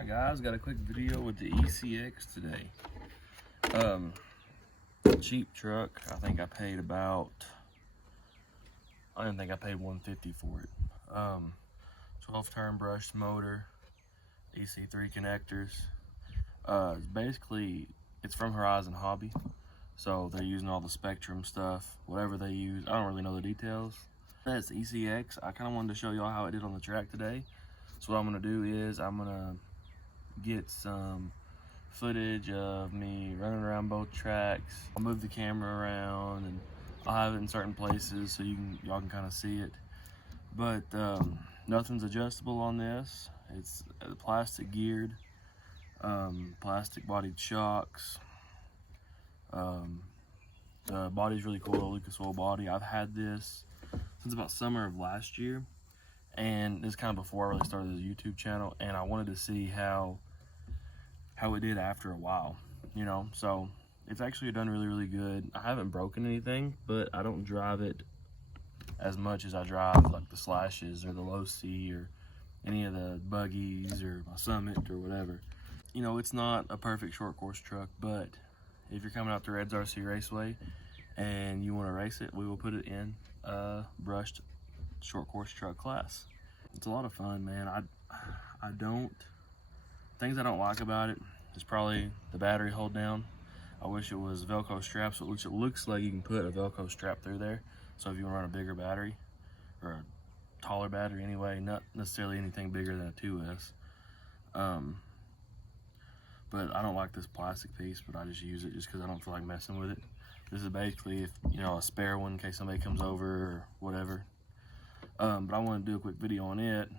Alright guys, got a quick video with the ECX today. Cheap truck. I think I paid about, I didn't think I paid $150 for it. 12 turn brushed motor, EC3 connectors. Basically, it's from Horizon Hobby. So they're using all the Spectrum stuff, whatever they use. I don't really know the details. That's ECX. I kind of wanted to show y'all how it did on the track today. So what I'm gonna do is I'm gonna get some footage of me running around both tracks. I'll move the camera around and I'll have it in certain places so y'all can kind of see it. But nothing's adjustable on this. It's plastic geared, plastic bodied shocks. The body's really cool, Lucas Oil body. I've had this since about summer of last year, and this is kind of before I really started the YouTube channel, and I wanted to see how it did after a while, you know. So it's actually done really good. I haven't broken anything, but I don't drive it as much as I drive like the Slashes or the Low C or any of the buggies or my Summit or whatever. You know, it's not a perfect short course truck, but if you're coming out to Red's RC Raceway and you want to race it, we will put it in a brushed short course truck class. It's a lot of fun, man. Things I don't like about it is probably the battery hold down. I wish it was Velcro straps, so it looks like you can put a Velcro strap through there. So if you want to run a bigger battery or a taller battery anyway, not necessarily anything bigger than a 2S. But I don't like this plastic piece, but I just use it just because I don't feel like messing with it. This is basically, if you know, a spare one in case somebody comes over or whatever. But I want to do a quick video on it,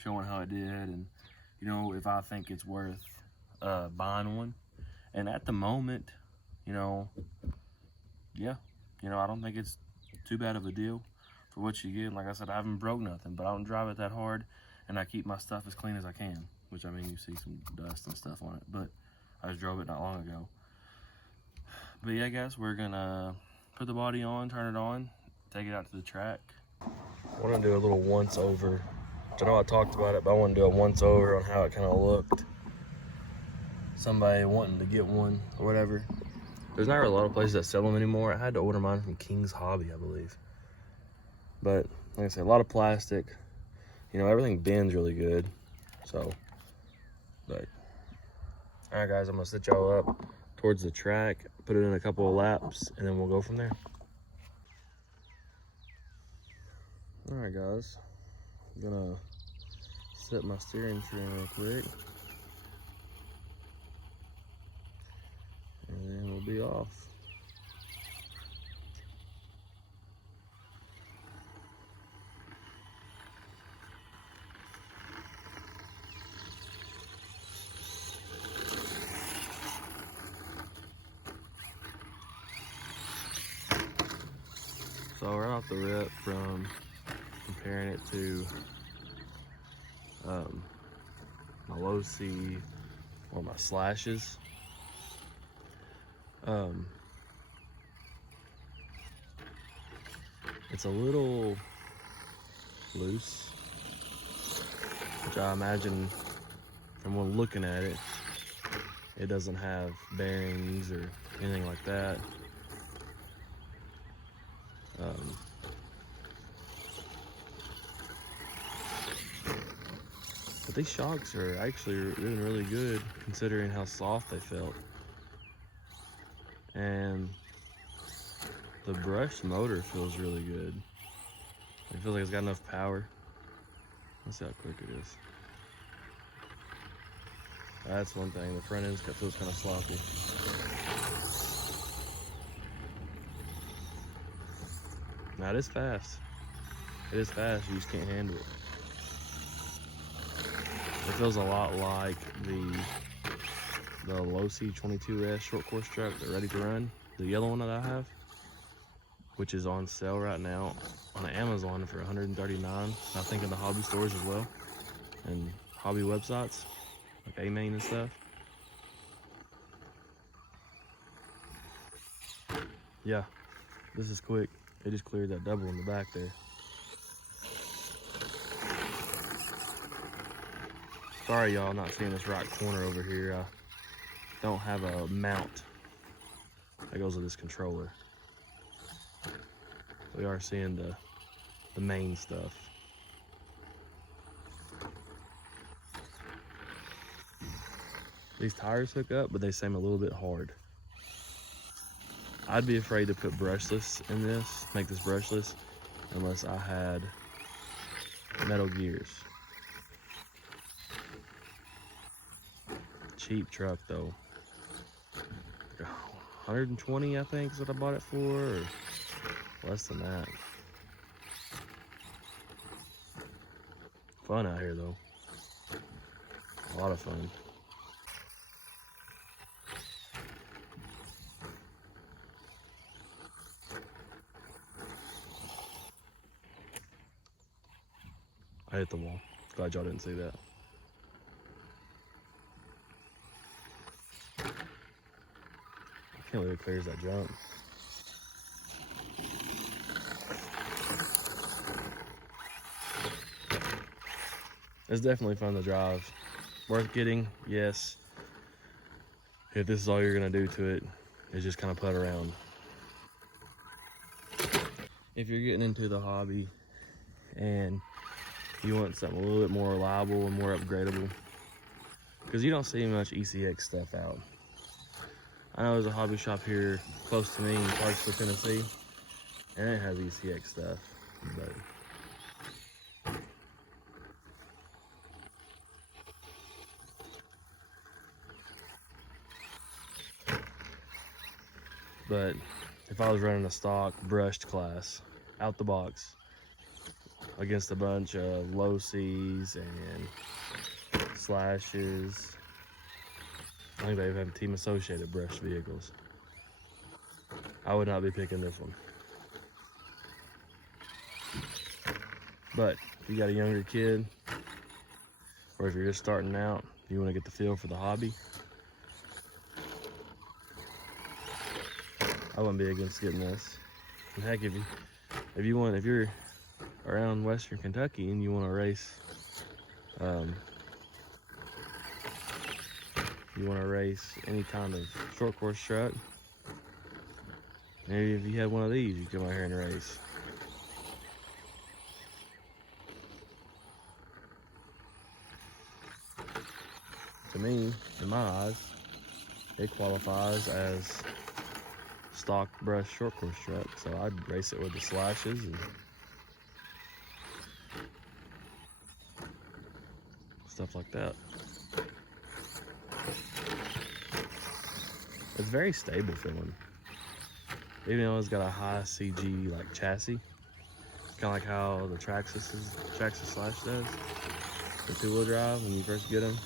showing how it did, and you know, if I think it's worth buying one. And at the moment, you know, yeah, you know, I don't think it's too bad of a deal for what you get. Like I said, I haven't broke nothing, but I don't drive it that hard, and I keep my stuff as clean as I can. Which, I mean, you see some dust and stuff on it, but I just drove it not long ago. But yeah, guys, we're gonna put the body on, turn it on, take it out to the track. I want to do a little once over. I know I talked about it, but I want to do a once over on how it kind of looked. Somebody wanting to get one or whatever. There's not really a lot of places that sell them anymore. I had to order mine from King's Hobby, I believe. But like I said, a lot of plastic. You know, everything bends really good. So, but all right, guys, I'm gonna set y'all up towards the track, put it in a couple of laps, and then we'll go from there. All right, guys, I'm gonna set my steering trim real quick, and then we'll be off. So right off the rip, from comparing it to my Low C or my Slashes, it's a little loose, which I imagine from one looking at it, it doesn't have bearings or anything like that. But these shocks are actually doing really good considering how soft they felt. And the brushed motor feels really good. It feels like it's got enough power. Let's see how quick it is. That's one thing, the front end feels kind of sloppy. Now it is fast. It is fast, you just can't handle it. It feels a lot like the Low C 22S short course truck, the Ready to Run, the yellow one that I have, which is on sale right now on Amazon for $139. I think in the hobby stores as well, and hobby websites like A-Main and stuff. Yeah, this is quick. They just cleared that double in the back there. Sorry y'all not seeing this right corner over here. I don't have a mount that goes with this controller. We are seeing the main stuff. These tires hook up, but they seem a little bit hard. I'd be afraid to put brushless in this, make this brushless, unless I had metal gears. Cheap truck though. 120 I think is what I bought it for, or less than that. Fun out here though. A lot of fun. I hit the wall. Glad y'all didn't see that. I can't believe it clears that jump. It's definitely fun to drive. Worth getting, yes. If this is all you're gonna do to it, is just kind of put around. If you're getting into the hobby and you want something a little bit more reliable and more upgradable, because you don't see much ECX stuff out. I know there's a hobby shop here close to me in Clarksville, Tennessee, and it has ECX stuff, but if I was running a stock brushed class out the box against a bunch of low C's and slashes, I think they even have team associated brushed vehicles, I would not be picking this one. But if you got a younger kid, or if you're just starting out, you want to get the feel for the hobby, I wouldn't be against getting this. And heck, if you're around Western Kentucky and you want to race, any kind of short course truck, maybe if you had one of these, you come out here and race. To me, in my eyes, it qualifies as stock brush short course truck, so I'd race it with the slashes and stuff like that. It's very stable feeling, even though it's got a high CG like chassis, kind of like how the Traxxas Slash does. The two-wheel drive when you first get them,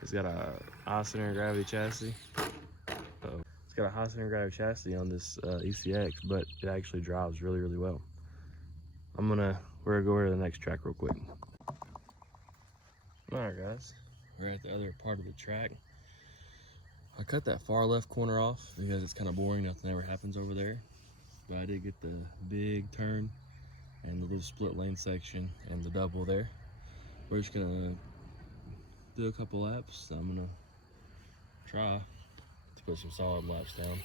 it's got a high center of gravity chassis. It's got a high center of gravity chassis on this ECX, but it actually drives really, really well. We're gonna go over to the next track real quick. All right, guys, we're at the other part of the track. I cut that far left corner off because it's kind of boring, nothing ever happens over there. But I did get the big turn and the little split lane section and the double there. We're just gonna do a couple laps. I'm gonna try to put some solid laps down.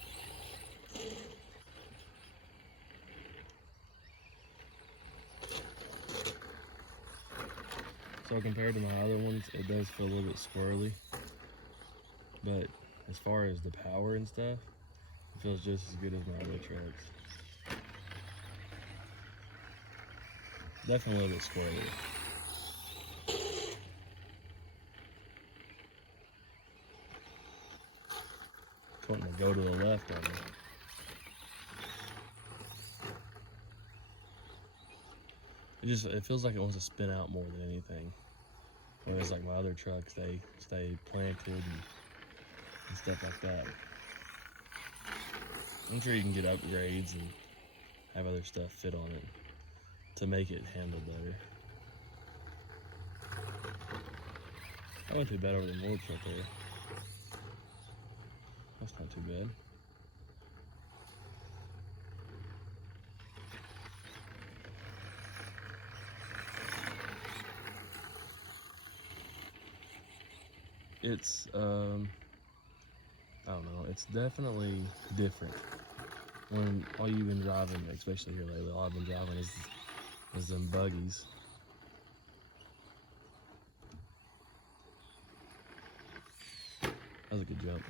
So compared to my other ones, it does feel a little bit squirrely, but as far as the power and stuff, it feels just as good as my other trucks. Definitely a little bit squirrely. It's wanting to go to the left on me. It feels like it wants to spin out more than anything. Whereas like my other trucks, they stay planted and stuff like that. I'm sure you can get upgrades and have other stuff fit on it to make it handle better. That went too bad over the mold truck there. That's not too bad. it's I don't know, it's definitely different when all you've been driving, especially here lately, all I've been driving is them buggies. That was a good jump.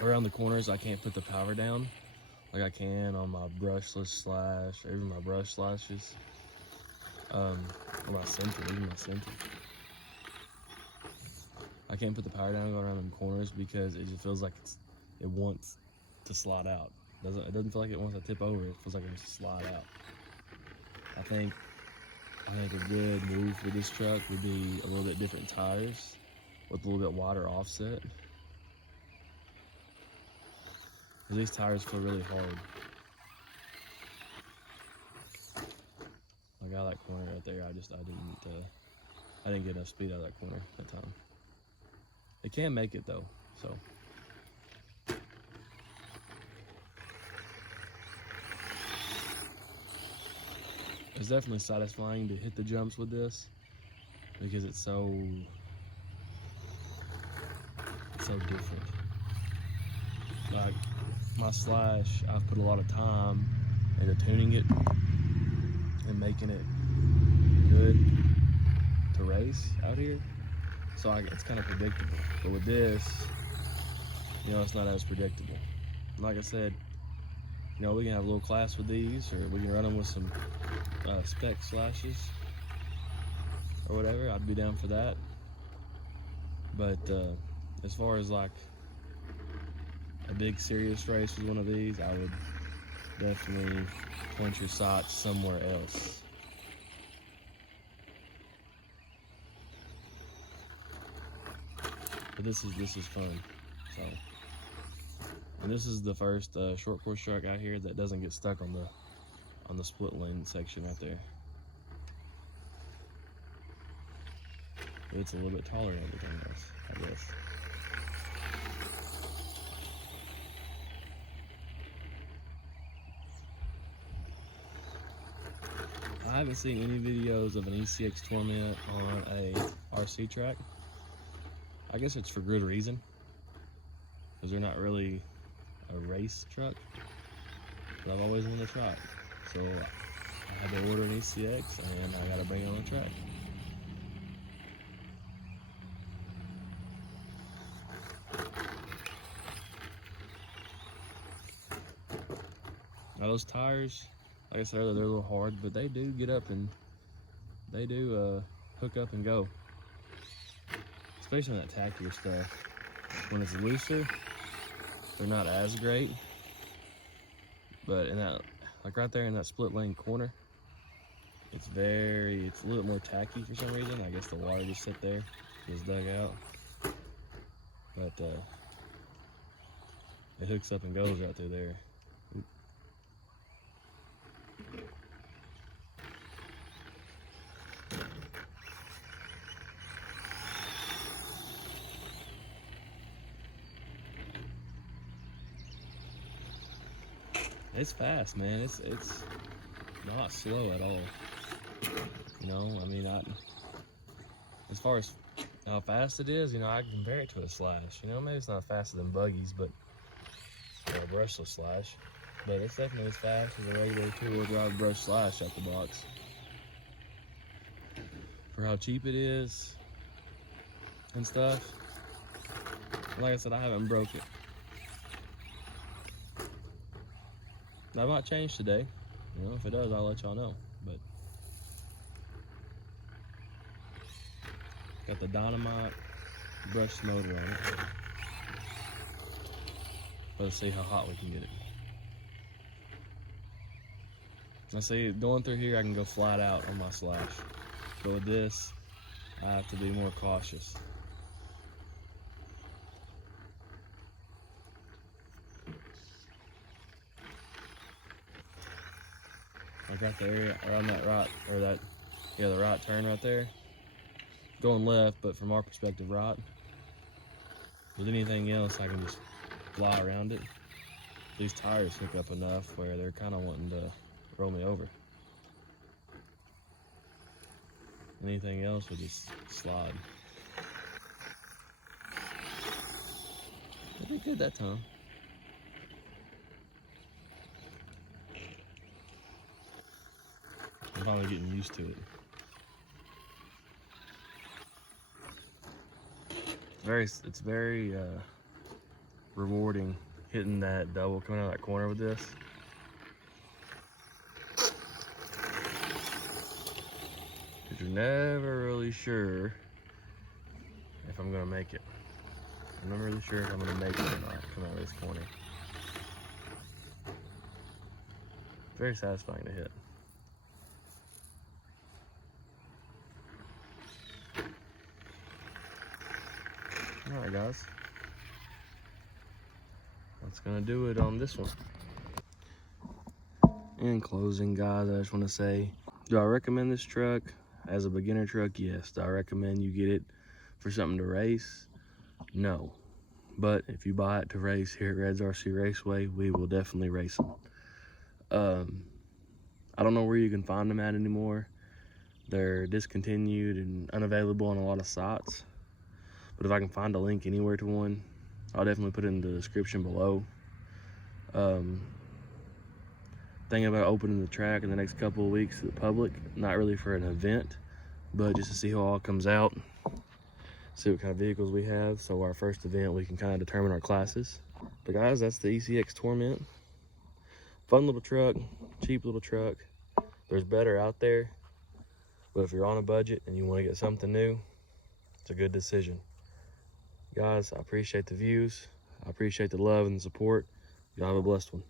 Around the corners, I can't put the power down like I can on my brushless slash, or even my brush slashes, or my center, even my center. I can't put the power down and go around them corners because it just feels like it wants to slide out. It doesn't feel like it wants to tip over. It feels like it wants to slide out. I think a good move for this truck would be a little bit different tires with a little bit wider offset. These tires feel really hard. Like out of that corner right there, I didn't get enough speed out of that corner that time. It can make it though, so. It's definitely satisfying to hit the jumps with this because it's so different. Like my slash, I've put a lot of time into tuning it and making it good to race out here. So it's kind of predictable. But with this, you know, it's not as predictable. Like I said, you know, we can have a little class with these, or we can run them with some spec slashes or whatever. I'd be down for that. But as far as like a big serious race with one of these, I would definitely point your sights somewhere else. But this is fun. So, and this is the first short course truck out here that doesn't get stuck on the split lane section right there. It's a little bit taller than everything else, I guess. I haven't seen any videos of an ECX Torment on a RC track. I guess it's for good reason, because they're not really a race truck, but I've always wanted to try it. So I had to order an ECX and I got to bring it on the track. Now those tires, like I said earlier, they're a little hard, but they do get up and they do hook up and go. Especially on that tackier stuff. When it's looser, they're not as great. But in that, like right there in that split lane corner, it's a little more tacky for some reason. I guess the water just sit there, just dug out. But it hooks up and goes right through there. Oop. It's fast, man. It's not slow at all. You know, I mean, as far as how fast it is, you know, I can compare it to a slash. You know, maybe it's not faster than buggies, but a brushless slash. But it's definitely as fast as a regular two-wheel drive brush slash out the box. For how cheap it is and stuff. Like I said, I haven't broke it. That might change today. You know, if it does, I'll let y'all know. But got the Dynamite brushed motor on it. Let's see how hot we can get it. Let's see, going through here, I can go flat out on my slash. But with this, I have to be more cautious. Like right there, around that right, the right turn right there. Going left, but from our perspective, right. With anything else, I can just fly around it. These tires hook up enough where they're kind of wanting to roll me over. Anything else would just slide. good that time. I'm probably getting used to it. It's very rewarding hitting that double coming out of that corner with this. Because you're never really sure if I'm gonna make it. I'm not really sure if I'm gonna make it or not coming out of this corner. Very satisfying to hit. Alright guys, that's gonna do it on this one. In closing guys, I just want to say, do I recommend this truck as a beginner truck? Yes. Do I recommend you get it for something to race? No. But if you buy it to race here at Red's RC Raceway, we will definitely race them. I don't know where you can find them at anymore. They're discontinued and unavailable on a lot of sites. But if I can find a link anywhere to one, I'll definitely put it in the description below. Thinking about opening the track in the next couple of weeks to the public, not really for an event, but just to see how it all comes out, see what kind of vehicles we have, so our first event we can kind of determine our classes. But guys, that's the ECX Torment. Fun little truck, cheap little truck. There's better out there, but if you're on a budget and you want to get something new, it's a good decision. Guys, I appreciate the views, I appreciate the love and the support. Y'all have a blessed one.